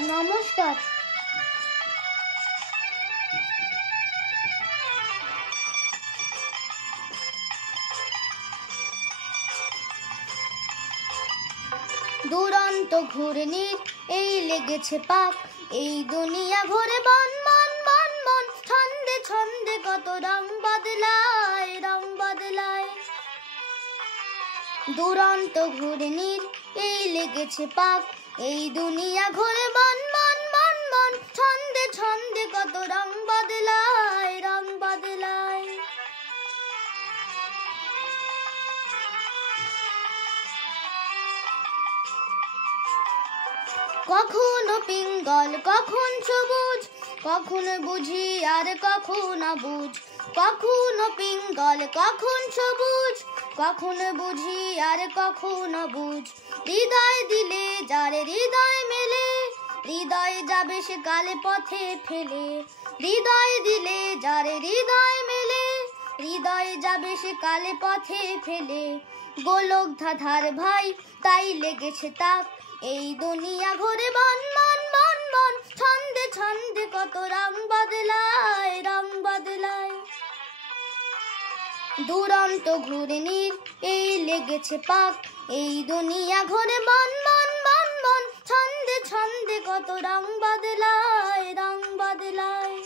নমস্কার। দুরন্ত ঘূর্ণির এই লেগেছে পাক, এই দুনিয়া ঘুরে বন মন মন মন, ছন্দে ছন্দে কত রং বদলায় রং বদলায়। দুরন্ত ঘূর্ণির এই লেগেছে পাক, এই দুনিয়া ঘুরে বন মন মন মন, ছন্দে ছন্দে কত রং বদলায় রং বদলায়। কখনো পিঙ্গল কখন সবুজ, কখন বুঝি আর কখন অবুঝ। কখনো পিঙ্গল কখন সবুজ, কখন বুঝি আর কখন অবুঝ। হৃদয় দিলে যার হৃদয় মেলে, হৃদয় যাবে সে কালে পথে ফেলে। হৃদয় দিলে যার হৃদয় মেলে, হৃদয় যাবে সে কালে পথে ফেলে। গোলক ধাঁধার ভাই তাই লেগেছে তাক, এই দুনিয়া ঘুরে বন মন মন মন, ছন্দে ছন্দে কত রং বদলায় রং বদলায়। দুরন্ত ঘূর্ণির এই লেগেছে পাক, এই দুনিয়া ঘুরে বন মন মন মন, ছন্দে ছন্দে কত রং বদলায় রং বদলায়।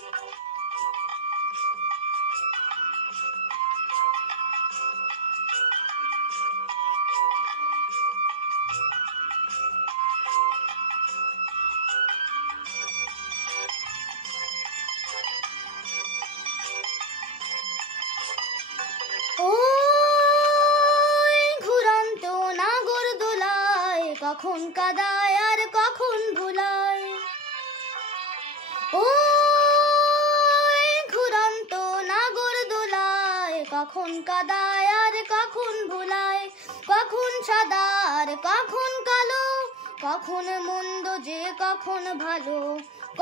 ওই ঘুরন্ত নাগর দোলায়, কখন কাদায় আর কখন ভুলায়। ওই ঘুরন্ত নাগর দোলায়, কখন কাদায় আর কখন ভুলায়। কখন সাদা আর কখন কালো, কখন মন্দ যে কখন ভালো।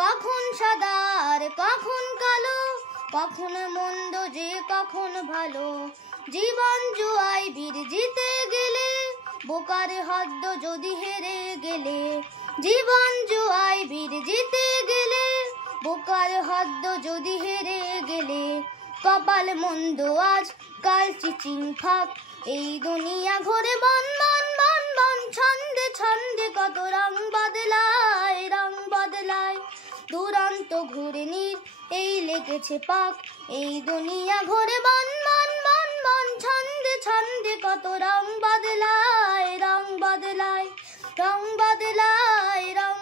কখন সাদা আর কখন কালো, কখন মন্দ যে কখন ভালো। জীবন জুয়ায় বীর জিতে গেলে, বোকার হদ্দ যদি হেরে গেলে। জীবন জুয়ায় বীর জিতে গেলে, বোকার হদ্দ যদি হেরে গেলে। কপাল মন্দ আজ কাল চিচিং ফাক, এই দুনিয়া ঘুরে বন মন মন মন, ছন্দে ছন্দে কত রং বদলায় রং বদলায়। দুরন্ত ঘূর্ণির এই লেগেছে পাক, এই দুনিয়া ঘুরে বন মন মন মন, ছন্দে ছন্দে কত রং বদলায় রং বদলায় রং বদলায় রং